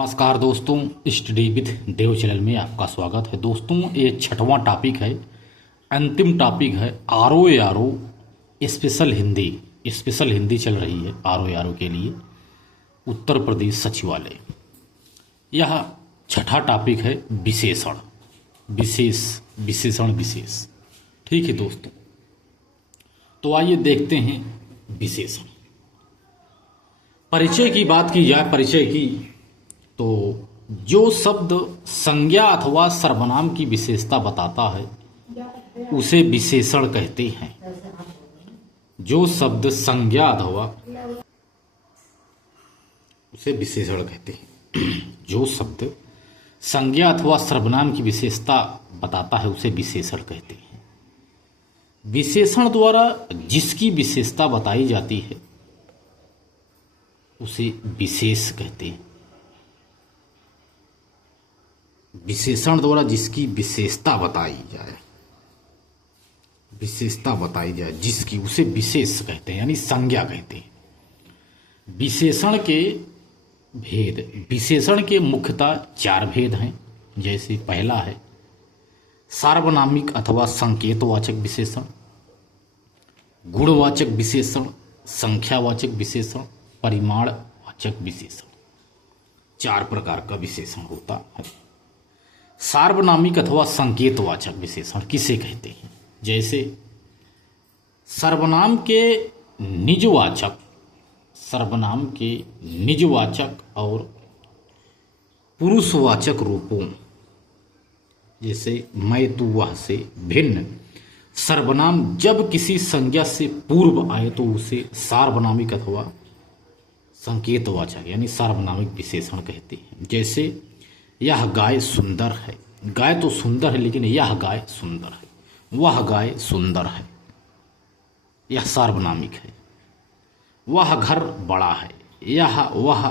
नमस्कार दोस्तों, study with Dev channel में आपका स्वागत है। दोस्तों, ये छठवां टॉपिक है, अंतिम टॉपिक है आरओ स्पेशल हिंदी चल रही है आरओ के लिए उत्तर प्रदेश सचिवालय। यह छठा टॉपिक है विशेष। ठीक है दोस्तों, तो आइए देखते हैं विशेषण। परिचय की बात की जाए, परिचय की, तो जो शब्द संज्ञा अथवा सर्वनाम की विशेषता बताता है उसे विशेषण कहते हैं। जो शब्द संज्ञा अथवा उसे विशेषण कहते हैं। जो शब्द संज्ञा अथवा सर्वनाम की विशेषता बताता है उसे विशेषण कहते हैं। विशेषण द्वारा जिसकी विशेषता बताई जाती है उसे विशेष कहते हैं। विशेषण द्वारा जिसकी विशेषता बताई जाए जिसकी, उसे विशेष कहते हैं, यानी संज्ञा कहते हैं। विशेषण के मुख्यतः 4 भेद हैं। जैसे पहला है सार्वनामिक अथवा संकेतवाचक विशेषण, गुणवाचक विशेषण, संख्यावाचक विशेषण, परिमाणवाचक विशेषण। 4 प्रकार का विशेषण होता है। सार्वनामिक अथवा संकेतवाचक विशेषण किसे कहते हैं? जैसे सर्वनाम के निजवाचक और पुरुषवाचक रूपों, जैसे मैं तू वह से भिन्न सर्वनाम जब किसी संज्ञा से पूर्व आए तो उसे सार्वनामिक अथवा संकेतवाचक यानी सार्वनामिक विशेषण कहते हैं। जैसे यह गाय सुंदर है। गाय तो सुंदर है, लेकिन यह गाय सुंदर है। वह गाय सुंदर है, यह सार्वनामिक है। वह घर बड़ा है, वह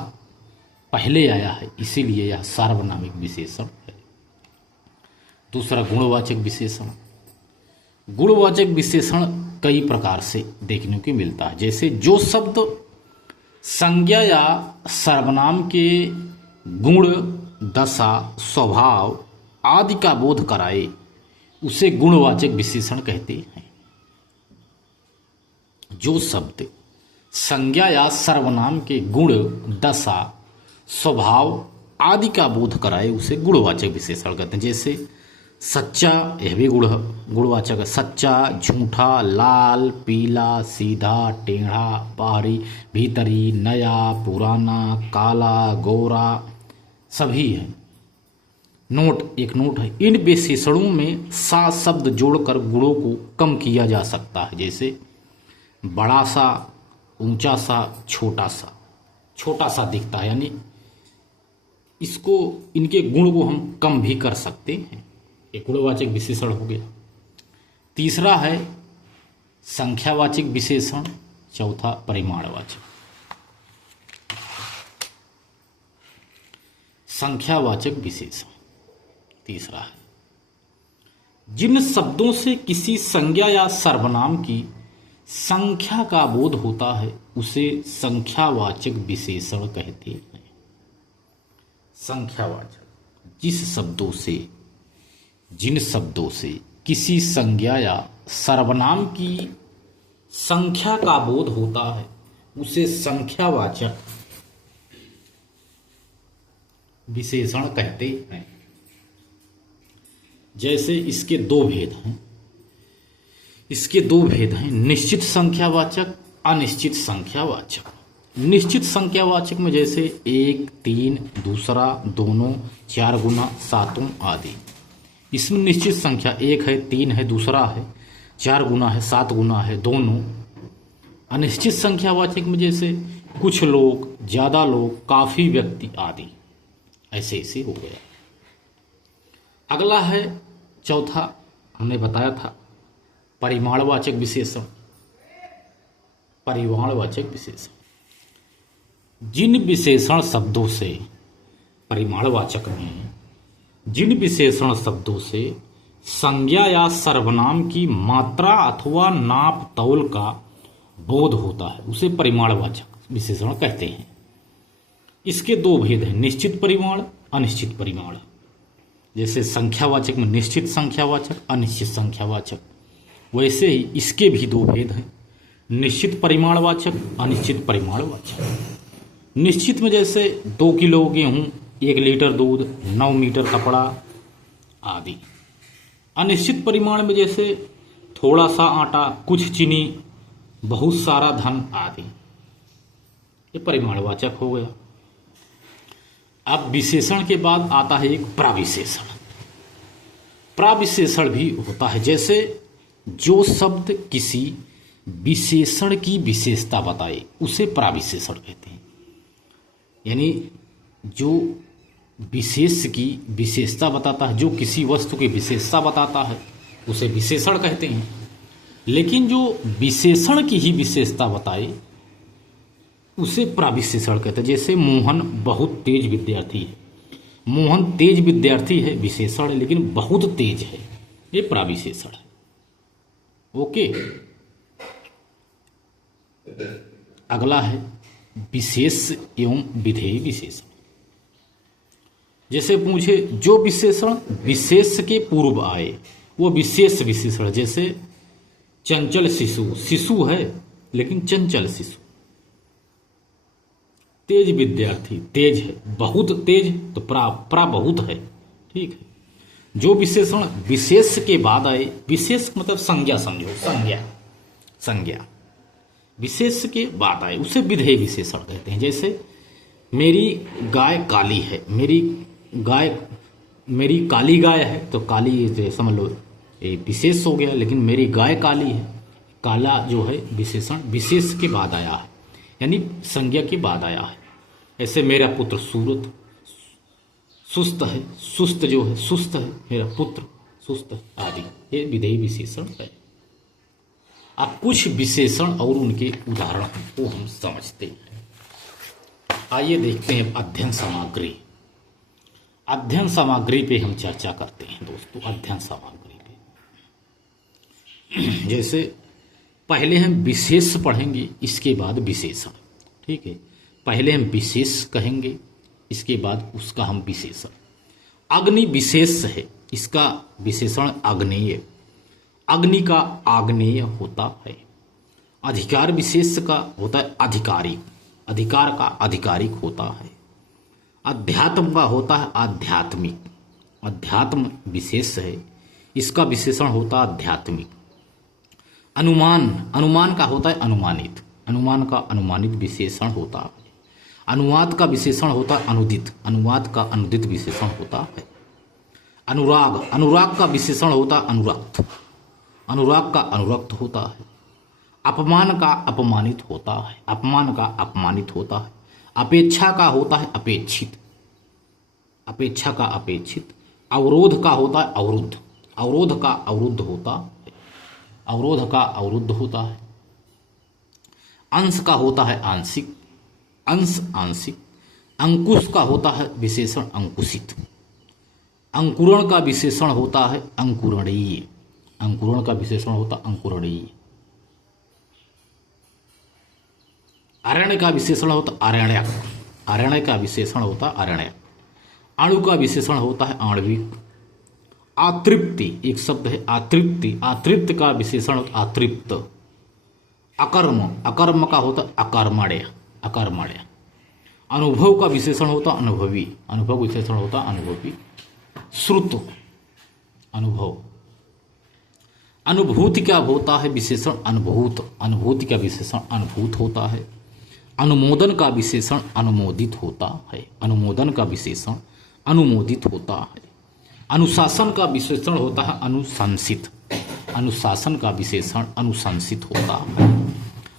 पहले आया है, इसीलिए यह सार्वनामिक विशेषण है। दूसरा गुणवाचक विशेषण। गुणवाचक विशेषण कई प्रकार से देखने को मिलता है। जैसे जो शब्द संज्ञा या सर्वनाम के गुण, दशा, स्वभाव आदि का बोध कराए उसे गुणवाचक विशेषण कहते हैं। जो शब्द संज्ञा या सर्वनाम के गुण, दशा, स्वभाव आदि का बोध कराए उसे गुणवाचक विशेषण कहते हैं। जैसे सच्चा, यह भी गुणवाचक है। सच्चा, झूठा, लाल, पीला, सीधा, टेढ़ा, बाहरी, भीतरी, नया, पुराना, काला, गोरा, सभी है। एक नोट है। इन विशेषणों में सा शब्द जोड़कर गुणों को कम किया जा सकता है। जैसे बड़ा सा, ऊंचा सा, छोटा सा दिखता है, यानी इनके गुण को हम कम भी कर सकते हैं। एक गुणवाचक विशेषण हो गया। तीसरा है संख्यावाचक विशेषण। चौथा परिमाणवाचक। संख्यावाचक विशेषण तीसरा है जिन शब्दों से किसी संज्ञा या सर्वनाम की संख्या का बोध होता है उसे संख्यावाचक विशेषण कहते हैं। संख्यावाचक जिन शब्दों से किसी संज्ञा या सर्वनाम की संख्या का बोध होता है उसे संख्यावाचक विशेषण कहते हैं। जैसे इसके दो भेद हैं। निश्चित संख्यावाचक, अनिश्चित संख्यावाचक। निश्चित संख्यावाचक में जैसे 1, 3, दूसरा, दोनों, 4 गुना, सातों आदि। इसमें निश्चित संख्या 1 है, 3 है, दूसरा है, 4 गुना है, 7 गुना है, दोनों। अनिश्चित संख्यावाचक में जैसे कुछ लोग, ज्यादा लोग, काफी व्यक्ति आदि। ऐसे हो गया। अगला है चौथा, हमने बताया था परिमाणवाचक विशेषण। जिन विशेषण शब्दों से परिमाणवाचक में जिन विशेषण शब्दों से संज्ञा या सर्वनाम की मात्रा अथवा नाप तौल का बोध होता है उसे परिमाणवाचक विशेषण कहते हैं। इसके दो भेद हैं, निश्चित परिमाण, अनिश्चित परिमाण। जैसे संख्यावाचक में निश्चित संख्यावाचक, अनिश्चित संख्यावाचक, वैसे ही इसके भी दो भेद हैं, निश्चित परिमाणवाचक, अनिश्चित परिमाणवाचक। निश्चित में जैसे 2 किलो गेहूँ, 1 लीटर दूध, 9 मीटर कपड़ा आदि। अनिश्चित परिमाण में जैसे थोड़ा सा आटा, कुछ चीनी, बहुत सारा धन आदि। ये परिमाणवाचक हो गया। अब विशेषण के बाद आता है एक प्राविशेषण। प्राविशेषण भी होता है, जैसे जो शब्द किसी विशेषण की विशेषता बताए उसे प्राविशेषण कहते हैं। यानी जो विशेष की विशेषता बताता है, जो किसी वस्तु की विशेषता बताता है उसे विशेषण कहते हैं। लेकिन जो विशेषण की ही विशेषता बताए उसे प्राविशेषण कहते हैं। जैसे मोहन बहुत तेज विद्यार्थी है, मोहन तेज विद्यार्थी है विशेषण है, लेकिन बहुत तेज है, ये प्राविशेषण है। ओके, अगला है विशेष एवं विधेय विशेषण। जैसे पूछे जो विशेषण विशेष के पूर्व आए वो विशेष विशेषण। जैसे चंचल शिशु, शिशु है लेकिन चंचल शिशु। तेज विद्यार्थी, तेज है, बहुत तेज तो प्रा बहुत है, ठीक है। जो विशेषण विशेष के बाद आए, विशेष मतलब संज्ञा समझो, संज्ञा विशेष के बाद आए उसे विधेय विशेषण कहते हैं। जैसे मेरी गाय काली है, मेरी काली गाय है, तो काली समझ लो ये विशेष हो गया, लेकिन मेरी गाय काली है, काला जो है विशेषण विशेष के बाद आया है, यानी संज्ञा के बाद आया है। ऐसे मेरा पुत्र सूरत सुस्त है, सुस्त जो है सुस्त है, मेरा पुत्र सुस्त है आदि, ये विधेय विशेषण है। अब कुछ विशेषण और उनके उदाहरण को हम समझते हैं। आइए देखते हैं अध्ययन सामग्री। अध्ययन सामग्री पे हम चर्चा करते हैं दोस्तों। अध्ययन सामग्री पे जैसे पहले हम विशेष पढ़ेंगे, इसके बाद विशेषण, ठीक है। पहले हम विशेष कहेंगे, इसके बाद उसका हम विशेषण। अग्नि विशेष है, इसका विशेषण आग्नेय, अग्नि का आग्नेय होता है। अधिकार विशेष का होता है आधिकारिक, अधिकार का आधिकारिक होता है। अध्यात्म का होता है आध्यात्मिक, अध्यात्म विशेष है, इसका विशेषण होता है आध्यात्मिक। अनुमान, अनुमान का होता है अनुमानित, अनुमान का अनुमानित विशेषण होता है। अनुवाद का विशेषण होता है अनुदित, अनुवाद का अनुदित विशेषण होता है। अनुराग, अनुराग का विशेषण होता है अनुरक्त, अनुराग का अनुरक्त होता है। अपमान का अपमानित होता है, अपमान का अपमानित होता है। अपेक्षा का होता है अपेक्षित, अपेक्षा का अपेक्षित। अवरोध का होता है अवरुद्ध, अवरोध का अवरुद्ध होता है, अवरोध का अवरुद्ध होता है। अंश का होता है आंशिक, अंश आंशिक। अंकुश का होता है विशेषण अंकुशित। अंकुरण का विशेषण होता है अंकुरणीय, अंकुरण का विशेषण होता है अंकुरणीय। अरण्य का विशेषण होता है आरण्यक, अरण्य का विशेषण होता है आरण्यक। अणु का विशेषण होता है आणविक। आतृप्ति एक शब्द है आतृप्ति, आतृप्त का विशेषण होता है आतृप्त। अकर्म, अकर्म का होता है अकर्मण्य, अकर्मण्य। अनुभव का विशेषण होता अनुभवी, अनुभव विशेषण होता अनुभवी। श्रुत, अनुभव। अनुभूति का होता है विशेषण अनुभूत, अनुभूति का विशेषण अनुभूत होता है। अनुमोदन का विशेषण अनुमोदित होता है, अनुमोदन का विशेषण अनुमोदित होता है। अनुशासन का विशेषण होता है अनुशंसित, अनुशासन का विशेषण अनुशंसित होता है।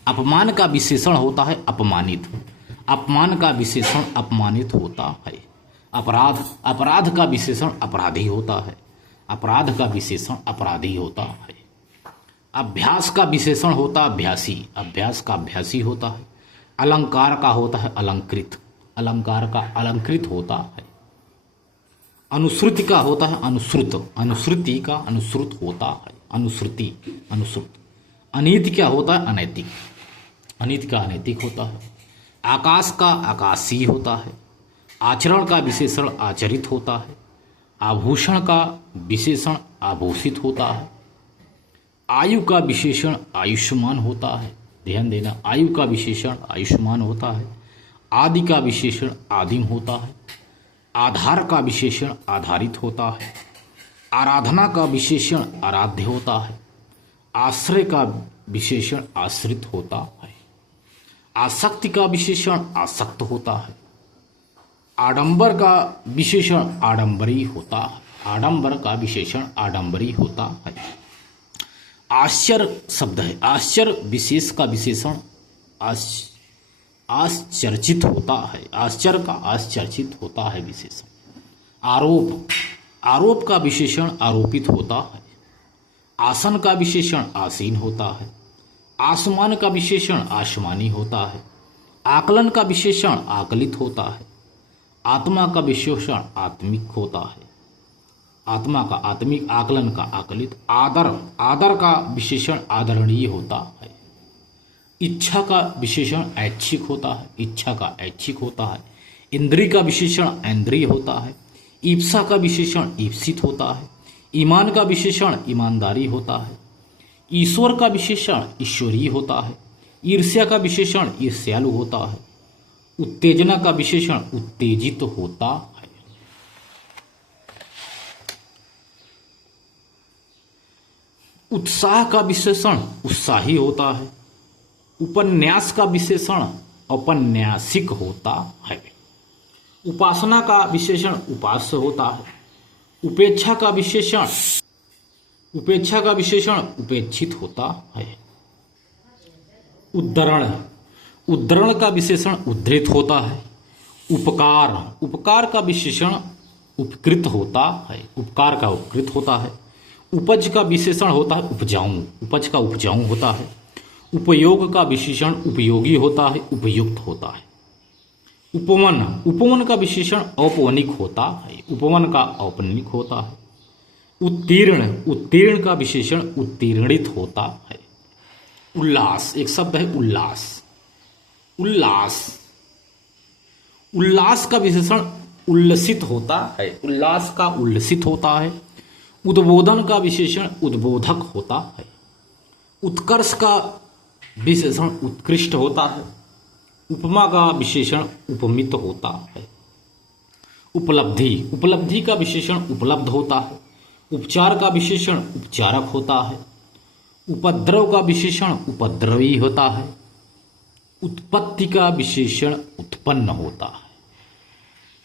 अपमान का विशेषण होता है अपमानित, अपमान का विशेषण अपमानित होता है। अपराध, अपराध का विशेषण अपराधी होता है, अपराध का विशेषण अपराधी होता है। अभ्यास का विशेषण होता है अभ्यासी, अभ्यास का अभ्यासी होता है। अलंकार का होता है अलंकृत, अलंकार का अलंकृत होता है। अनुश्रुति का होता है अनुश्रुत, अनुश्रुति का अनुश्रुत होता है, अनुश्रुति अनुश्रुत। अनीति क्या होता है अनैतिक, अनीति का अनैतिक होता है। आकाश का आकाशीय होता है। आचरण का विशेषण आचरित होता है। आभूषण का विशेषण आभूषित होता है। आयु का विशेषण आयुष्मान होता है। ध्यान देना, आयु का विशेषण आयुष्मान होता है। आदि का विशेषण आदिम होता है। आधार का विशेषण आधारित होता है। आराधना का विशेषण आराध्य होता है। आश्रय का विशेषण आश्रित होता है। आसक्ति का विशेषण आसक्त होता है। आडंबर का विशेषण आडंबरी होता है। आडंबर का विशेषण आडंबरी होता है। आश्चर्य शब्द है। आश्चर्य विशेष का विशेषण आश्चर्यचित होता है। आश्चर्य का आश्चर्यचित होता है विशेषण। आरोप, आरोप का विशेषण आरोपित होता है। आसन का विशेषण आसीन होता है। आसमान का विशेषण आसमानी होता है। आकलन का विशेषण आकलित होता है। आत्मा का विशेषण आत्मिक होता है। आत्मा का आत्मिक, आकलन का आकलित। आदर, आदर का विशेषण आदरणीय होता है। इच्छा का विशेषण ऐच्छिक होता है। इच्छा का ऐच्छिक होता है। इंद्रिय का विशेषण इंद्रिय होता है। ईप्सा का विशेषण ईप्सित होता है। ईमान का विशेषण ईमानदारी होता है। ईश्वर का विशेषण ईश्वरीय होता है। ईर्ष्या का विशेषण ईर्ष्यालु होता है। उत्तेजना का विशेषण उत्तेजित होता है। उत्साह का विशेषण उत्साही होता है। उपन्यास का विशेषण औपन्यासिक होता है। उपासना का विशेषण उपास्य होता है। उपेक्षा का विशेषण उपेक्षित होता है। उद्धरण, उद्धरण का विशेषण उद्धृत होता है। उपकार, उपकार का विशेषण उपकृत होता है। उपकार का उपकृत होता है। उपज का विशेषण होता है उपजाऊ, उपज का उपजाऊ होता है। उपयोग का विशेषण उपयोगी होता है, उपयुक्त होता है। उपवन, उपवन का विशेषण औपवनिक होता है। उपवन का औपनिक होता है। उत्तीर्ण, उत्तीर्ण का विशेषण उत्तीर्णित होता है। उल्लास, एक शब्द है उल्लास। उल्लास, उल्लास का विशेषण उल्लसित होता है। उल्लास का उल्लसित होता है। उद्बोधन का विशेषण उद्बोधक होता है। उत्कर्ष का विशेषण उत्कृष्ट होता है। उपमा का विशेषण उपमित होता है। उपलब्धि, उपलब्धि का विशेषण उपलब्ध होता है। उपचार का विशेषण उपचारक होता है। उपद्रव का विशेषण उपद्रवी होता है। उत्पत्ति का विशेषण उत्पन्न होता है।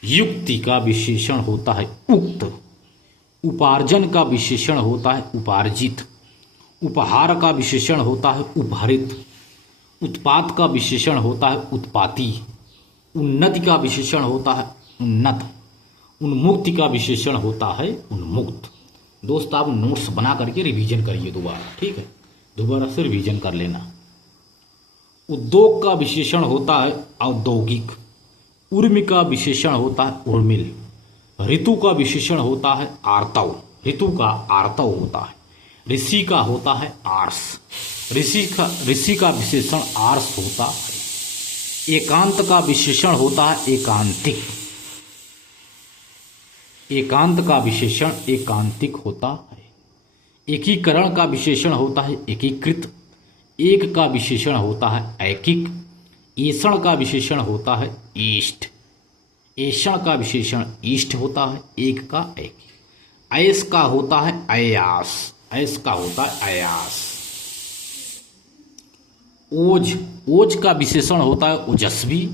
युक्ति का विशेषण होता है उक्त। उपार्जन का विशेषण होता है उपार्जित। उपहार का विशेषण होता है उपहरित। उत्पात का विशेषण होता है उत्पाती। उन्नति का विशेषण होता है उन्नत। उन्मुक्ति का विशेषण होता है उन्मुक्त। दोस्त आप नोट्स बना करके रिवीजन करिए दोबारा, ठीक है, दोबारा से रिवीजन कर लेना। उद्योग का विशेषण होता है औद्योगिक। उर्मी का विशेषण होता है उर्मिल। ऋतु का विशेषण होता है आर्तव। ऋतु का आर्तव होता है। ऋषि का होता है आर्स। ऋषि का विशेषण आर्स होता है। एकांत का विशेषण होता है एकांतिक। एकांत का विशेषण एकांतिक होता है। एकीकरण का विशेषण होता है एकीकृत। एक का विशेषण होता है ऐकिक। ऐषण का विशेषण होता है ईष्ट। ऐषण का विशेषण ईष्ट होता है। एक का ऐकिक। ऐस का होता है अयास। ऐस का होता है अयास। ओज, ओज का विशेषण होता है ओजस्वी।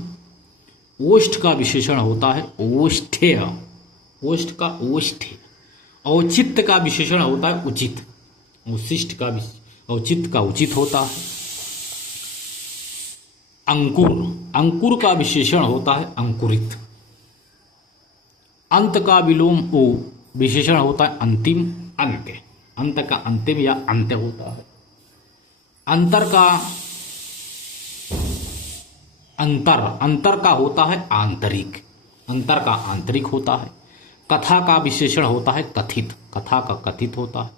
ओष्ठ का विशेषण होता है ओष्ठ्य। ओष्ठ का ओष्ठ्य। औचित्य का विशेषण होता है उचित। उशिष्ट का औचित्य का उचित होता है। अंकुर, अंकुर का विशेषण होता है अंकुरित। अंत का विलोम ओ विशेषण होता है अंतिम, अंत्य। अंत का अंतिम या अंत्य होता है। अंतर का अंतर का होता है आंतरिक। अंतर का आंतरिक होता है। कथा का विशेषण होता है कथित। कथा का कथित होता है।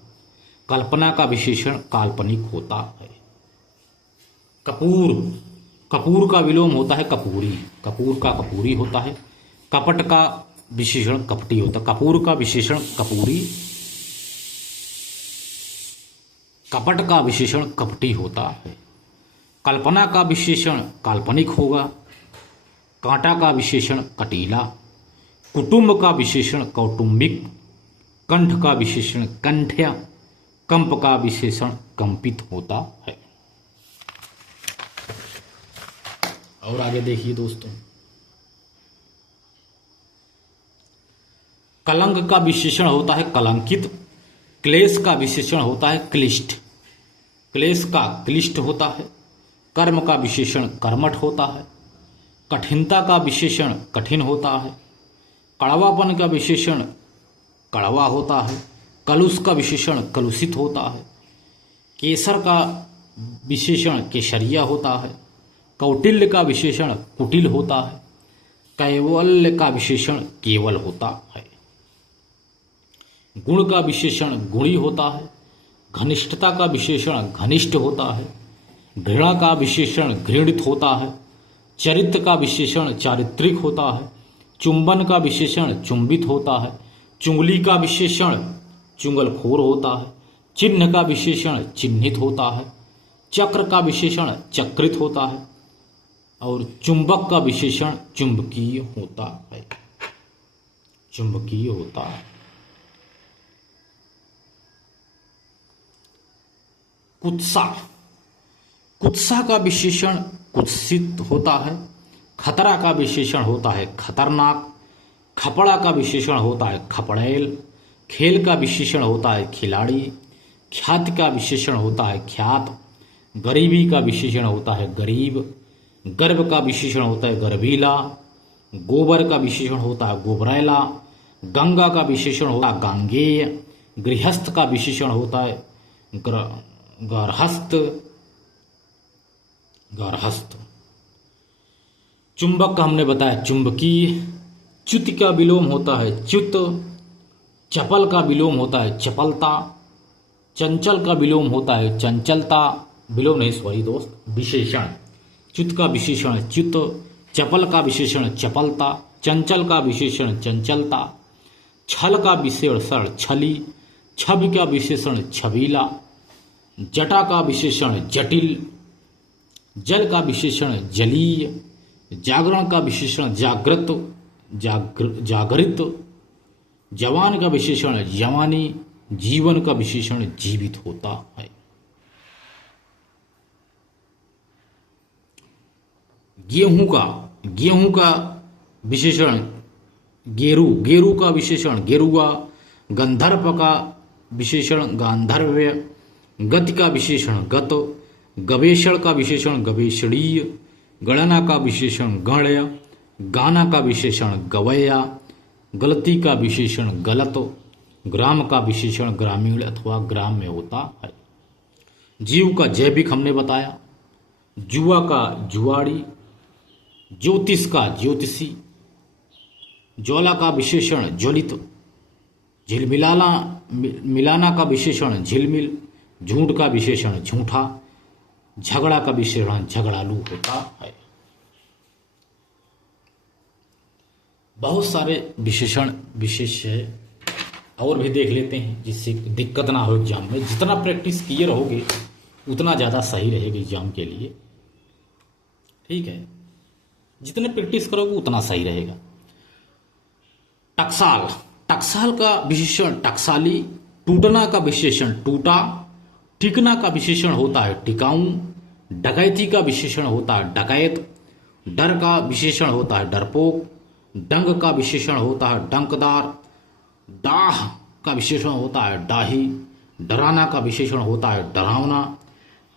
कल्पना का विशेषण काल्पनिक होता है। कपूर, कपूर का विलोम होता है कपूरी, कपूर का कपूरी होता है। कपट का विशेषण कपटी होता है, कपूर का विशेषण कपूरी, कपट का विशेषण कपटी होता है। कल्पना का विशेषण काल्पनिक होगा। कांटा का विशेषण कटीला। कुटुंब का विशेषण कौटुंबिक। कंठ का विशेषण कंठ्य। कंप का विशेषण कंपित होता है। और आगे देखिए दोस्तों, कलंक का विशेषण होता है कलंकित। क्लेश का विशेषण होता है क्लिष्ट, क्लेश का क्लिष्ट होता है। कर्म का विशेषण कर्मठ होता है। कठिनता का विशेषण कठिन होता है। कड़वापन का विशेषण कड़वा होता है। कलुष का विशेषण कलुषित होता है। केसर का विशेषण केसरिया होता है। कौटिल्य का विशेषण कुटिल होता है। कैवल्य का विशेषण केवल होता है। गुण का विशेषण गुणी होता है। घनिष्ठता का विशेषण घनिष्ठ होता है। घृणा का विशेषण घृणित होता है। चरित्र का विशेषण चारित्रिक होता है। चुंबन का विशेषण चुंबित होता है। चुंगली का विशेषण चुंगलखोर होता है। चिन्ह का विशेषण चिन्हित होता है। चक्र का विशेषण चक्रित होता है। और चुंबक का विशेषण चुंबकीय होता है, चुंबकीय होता है। कुत्सा, कुत्सा का विशेषण कुत्सित होता है। खतरा का विशेषण होता है खतरनाक। खपड़ा का विशेषण होता है खपड़ैल। खेल का विशेषण होता है खिलाड़ी। ख्याति का विशेषण होता है ख्यात। गरीबी का विशेषण होता है गरीब। गर्भ का विशेषण होता है गर्वीला। गोबर का विशेषण होता है गोबरैला। गंगा का विशेषण होता है गांगेय। गृहस्थ का विशेषण होता है गारहस्थ, गारहस्थ। चुंबक का हमने बताया चुंबकीय। च्युति का विलोम होता है च्युत। चपल का विलोम होता है चपलता। चंचल का विलोम होता है चंचलता। विलोम नहीं सॉरी दोस्त, विशेषण। च्युत का विशेषण च्युत। चपल का विशेषण चपलता। चंचल का विशेषण चंचलता। छल का विशेषण छली। छवि का विशेषण छबीला। जटा का विशेषण जटिल। जल का विशेषण जलीय। जागरण का विशेषण जागृत, जागृत। जवान का विशेषण जवानी। जीवन का विशेषण जीवित होता है। गेहूं का विशेषण गेरू। गेरू का विशेषण गेरुआ। गंधर्व का विशेषण गांधर्व्य। गति का विशेषण गत। गवेषण का विशेषण गवेषणीय। गणना का विशेषण गण्य। गाना का विशेषण गवैया। गलती का विशेषण गलत। ग्राम का विशेषण ग्रामीण अथवा ग्राम्य होता है। जीव का जैविक हमने बताया। जुआ का जुआड़ी। ज्योतिष का ज्योतिषी। ज्वाला का विशेषण ज्वलित। मिलाना का विशेषण झिलमिल। झूठ का विशेषण झूठा। झगड़ा का विशेषण झगड़ालू होता है। बहुत सारे विशेषण विशेष है, और भी देख लेते हैं जिससे दिक्कत ना हो एग्जाम में। जितना प्रैक्टिस किए रहोगे उतना ज़्यादा सही रहेगा एग्जाम के लिए, ठीक है। जितने प्रैक्टिस करोगे उतना सही रहेगा। टकसाल, टकसाल का विशेषण टकसाली। टूटना का विशेषण टूटा। टिकना का विशेषण होता है टिकाऊ। डकैती का विशेषण होता है डकैत। डर का विशेषण होता है डरपोक। डंग का विशेषण होता है डंकदार। डाह का विशेषण होता है डाही। डराना का विशेषण होता है डरावना।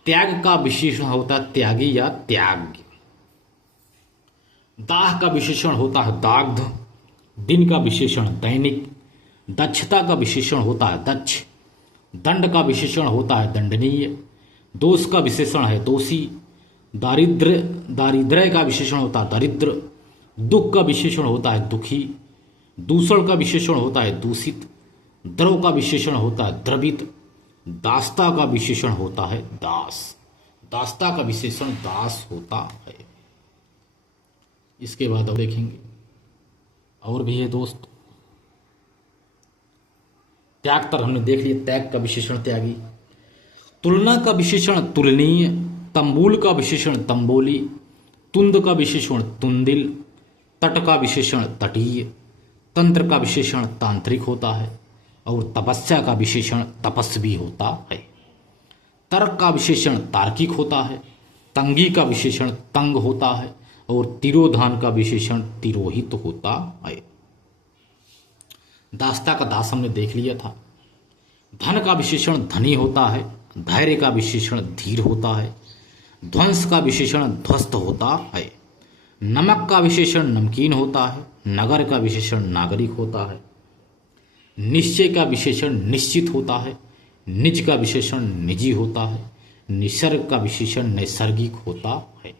त्याग का विशेषण होता है त्यागी या त्याग। दाह का विशेषण होता है दाग्ध। दिन का विशेषण दैनिक। दक्षता का विशेषण होता है दक्ष। दंड का विशेषण होता है दंडनीय। दोष का विशेषण है दोषी। दारिद्र्य का विशेषण होता है दरिद्र। दुख का विशेषण होता है दुखी। दूषण का विशेषण होता है दूषित। द्रव का विशेषण होता है द्रवित। दास्ता का विशेषण होता है दास। दास्ता का विशेषण दास होता है। इसके बाद अब देखेंगे और भी है दोस्त। त्याग तर हमने देख लिया, त्याग का विशेषण त्यागी। तुलना का विशेषण तुलनीय, तंबूल का विशेषण तंबोली, तुंद का विशेषण तुंदिल, तट का विशेषण तटीय, तंत्र का विशेषण तांत्रिक होता है और तपस्या का विशेषण तपस्वी होता है। तर्क का विशेषण तार्किक होता है, तंगी का विशेषण तंग होता है और तिरोधान का विशेषण तिरोहित होता है। दास्ता का दास हमने देख लिया था। धन का विशेषण धनी होता है, धैर्य का विशेषण धीर होता है, ध्वंस का विशेषण ध्वस्त होता है, नमक का विशेषण नमकीन होता है, नगर का विशेषण नागरिक होता है, निश्चय का विशेषण निश्चित होता है, निज का विशेषण निजी होता है, निसर्ग का विशेषण नैसर्गिक होता है,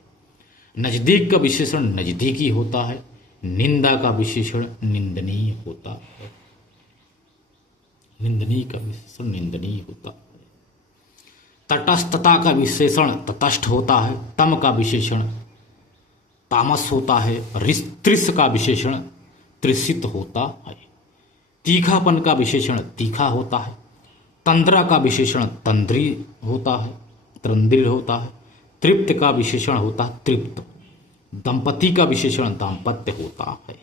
नजदीक का विशेषण नजदीकी होता है, निंदा का विशेषण निंदनीय होता है, निंदनीय का विशेषण निंदनीय होता है, तटस्थता का विशेषण तटस्थ होता है, तम का विशेषण तामस होता है, त्रिस का विशेषण त्रिसित होता है, तीखापन का विशेषण तीखा होता है, तंद्रा का विशेषण तंद्री होता है, त्रंद्रिल होता है, तृप्त का विशेषण होता है तृप्त, दंपति का विशेषण दाम्पत्य होता है,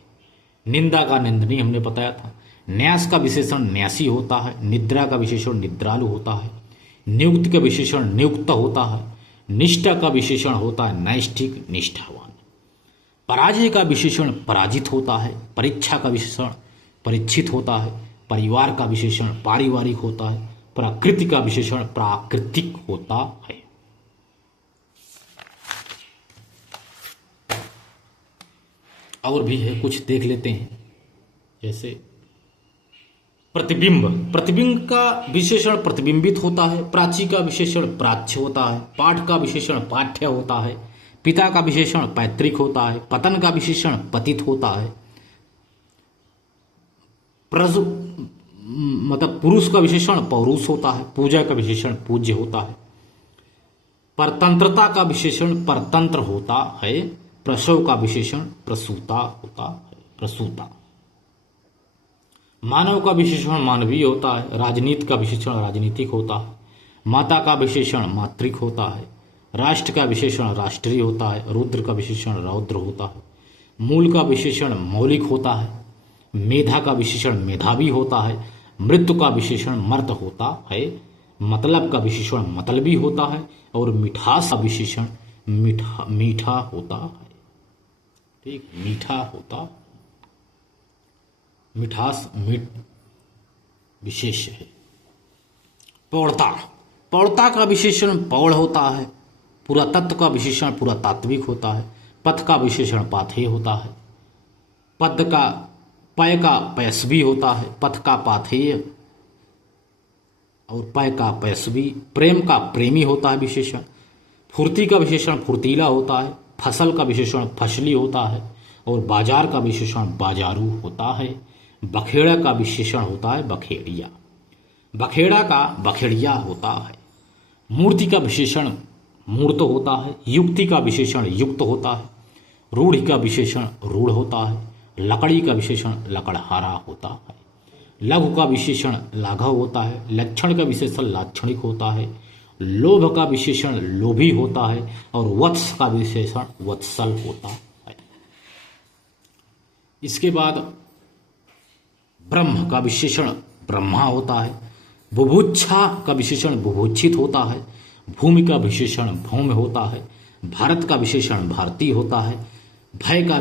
निंदा का निंदनीय हमने बताया था, न्यास का विशेषण न्यासी होता है, निद्रा का विशेषण निद्रालु होता है, नियुक्त का विशेषण नियुक्त होता है, निष्ठा का विशेषण होता है नैष्ठिक निष्ठावान, पराजय का विशेषण पराजित होता है, परीक्षा का विशेषण परीक्षित होता है, परिवार का विशेषण पारिवारिक होता है, प्रकृति का विशेषण प्राकृतिक होता है। और भी है कुछ देख लेते हैं, जैसे प्रतिबिंब। प्रतिबिंब का विशेषण प्रतिबिंबित होता है, प्राची का विशेषण प्राच्य होता है, पाठ का विशेषण पाठ्य होता है, पिता का विशेषण पैतृक होता है, पतन का विशेषण पतित होता है, मतलब पुरुष का विशेषण पौरुष होता है, पूजा का विशेषण पूज्य होता है, परतंत्रता का विशेषण परतंत्र होता है, प्रसव का विशेषण प्रसूता होता है, प्रसूता। मानव का विशेषण मानवीय होता है, राजनीति का विशेषण राजनीतिक होता है, माता का विशेषण मातृक होता है, राष्ट्र का विशेषण राष्ट्रीय होता है, रुद्र का विशेषण रौद्र होता है, मूल का विशेषण मौलिक होता है, मेधा का विशेषण मेधावी होता है, मृत्यु का विशेषण मर्द होता है, मतलब का विशेषण मतलबी होता है और मिठास का विशेषण मीठा होता है। ठीक, मीठा होता, मिठास मीठ विशेष है। पौड़ता, पौड़ता का विशेषण पौड़ होता है, पुरातत्व का विशेषण पुरातात्विक होता है, पथ का विशेषण पाथेय होता है, पद का पय का पयस्वी होता है, पथ का पाथेय और पय का पयस्वी, प्रेम का प्रेमी होता है विशेषण, फुर्ती का विशेषण फुर्तीला होता है, फसल का विशेषण फसली होता है और बाजार का विशेषण बाजारू होता है, बखेड़ा का विशेषण होता है बखेड़िया, बखेड़ा का बखेड़िया होता है, मूर्ति का विशेषण मूर्त होता है, युक्ति का विशेषण युक्त होता है, रूढ़ि का विशेषण रूढ़ होता है, लकड़ी का विशेषण लकड़हारा होता है, लघु का विशेषण लाघव होता है, लक्षण का विशेषण लाक्षणिक होता है, लोभ का विशेषण लोभी होता है और वत्स का विशेषण वत्सल होता है। इसके बाद ब्रह्म का विशेषण ब्रह्मा होता है, बुभुक्षा का विशेषण बुभुक्षित होता है, भूमि का विशेषण भौम्य होता है, भारत का विशेषण भारतीय होता है, भय का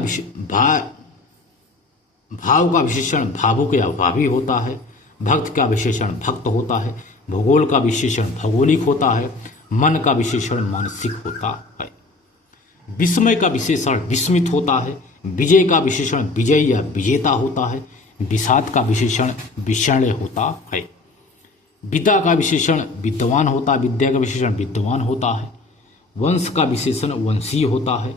भाव का विशेषण भावुक या भावी होता है, भक्त का विशेषण भक्त होता है, भूगोल का विशेषण भौगोलिक होता है, मन का विशेषण मानसिक होता है, विस्मय का विशेषण विस्मित होता है, विजय का विशेषण विजयी या विजेता होता है, विषाद का विशेषण विषण्य होता है, विद्या का विशेषण विद्वान होता है, विद्या का विशेषण विद्वान होता है, वंश का विशेषण वंशीय होता है,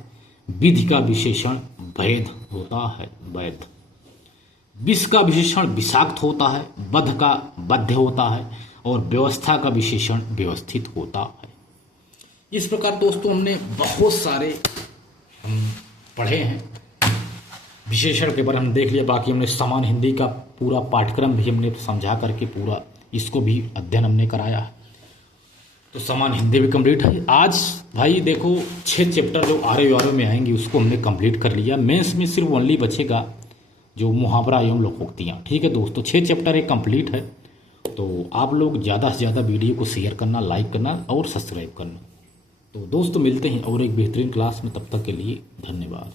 विधि का विशेषण वैध होता है, वैध, विष का विशेषण विषाक्त होता है, बध का बद्ध होता है और व्यवस्था का विशेषण व्यवस्थित होता है। इस प्रकार दोस्तों हमने बहुत सारे हम पढ़े हैं, विशेषण पेपर हम देख लिया, बाकी हमने सामान्य हिंदी का पूरा पाठ्यक्रम भी हमने समझा करके पूरा इसको भी अध्ययन हमने कराया है। तो सामान्य हिंदी भी कंप्लीट है। आज भाई देखो 6 चैप्टर जो आर में आएंगे उसको हमने कंप्लीट कर लिया। मेंस में सिर्फ ओनली बचेगा जो मुहावरा एवं लोकोक्तियाँ। ठीक है दोस्तों, 6 चैप्टर एक कंप्लीट है। तो आप लोग ज़्यादा से ज़्यादा वीडियो को शेयर करना, लाइक करना और सब्सक्राइब करना। तो दोस्तों मिलते हैं और एक बेहतरीन क्लास में, तब तक के लिए धन्यवाद।